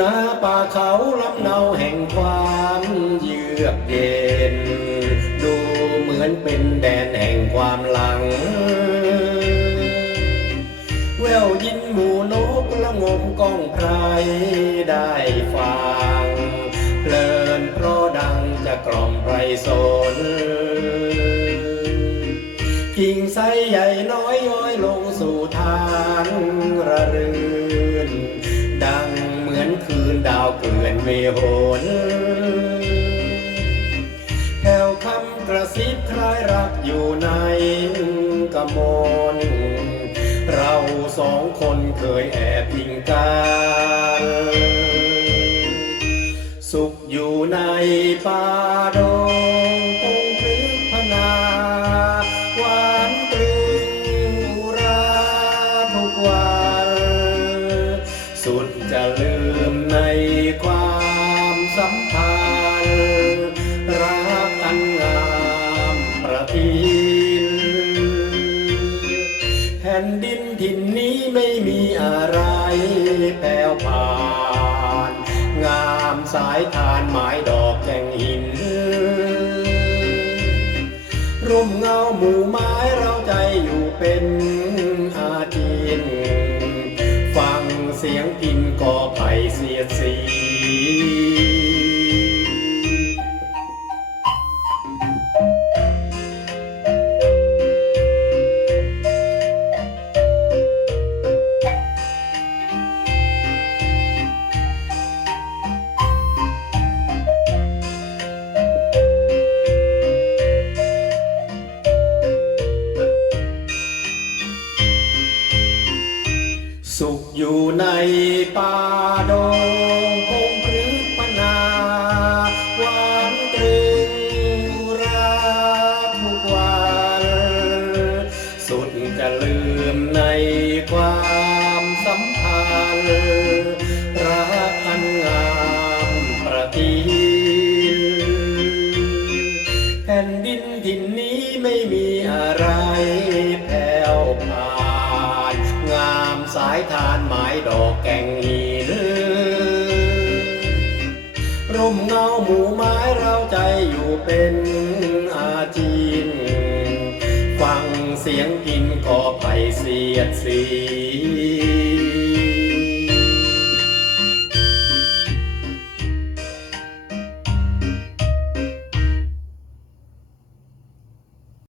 นาป่าเขาลำเนาแห่งความเยือกเย็น ดูเหมือนเป็นแดนแห่งความหลัง แววยินหมูนกละงมก้องไพรได้ฟัง เพลินเพราะดังจะกล่อมไพรสนกิ่งไทรใหญ่น้อยย้อยลงสู่ทานาวเกลื่อนเมโหนแผ่วคำกระซิบคล้ายรักอยู่ในกมลเราสองคนเคยแอบพิงกัน สุขอยู่ในป่าดงคงพฤกพนาหวานตรึงอุราทุกวันสุดจะลืมในความ สัมพันธ์รักอันงามประทินแผ่นดินถิ่นนี้ไม่มีอะไรแผ่วผ่าน งามสายทานหมายดอกแก่งหิน ร่มเงาหมู่ไม้เราใจอยู่เป็นอาทินฟังเสียงพินกอไผ่เสียดสี อยู่ในป่าดงคงพฤกพนา หวานตรึงอุราทุกวันสุดจะลืมในความสัมพันธ์รักอันงามประทินแผ่นดินถิ่นนี้ไม่มีอะไร สายทานไม้ดอกแก่งหินร่มเงาหมู่ไม้เราใจอยู่เป็นอาจินฟังเสียงกินก็ไผ่เสียดสี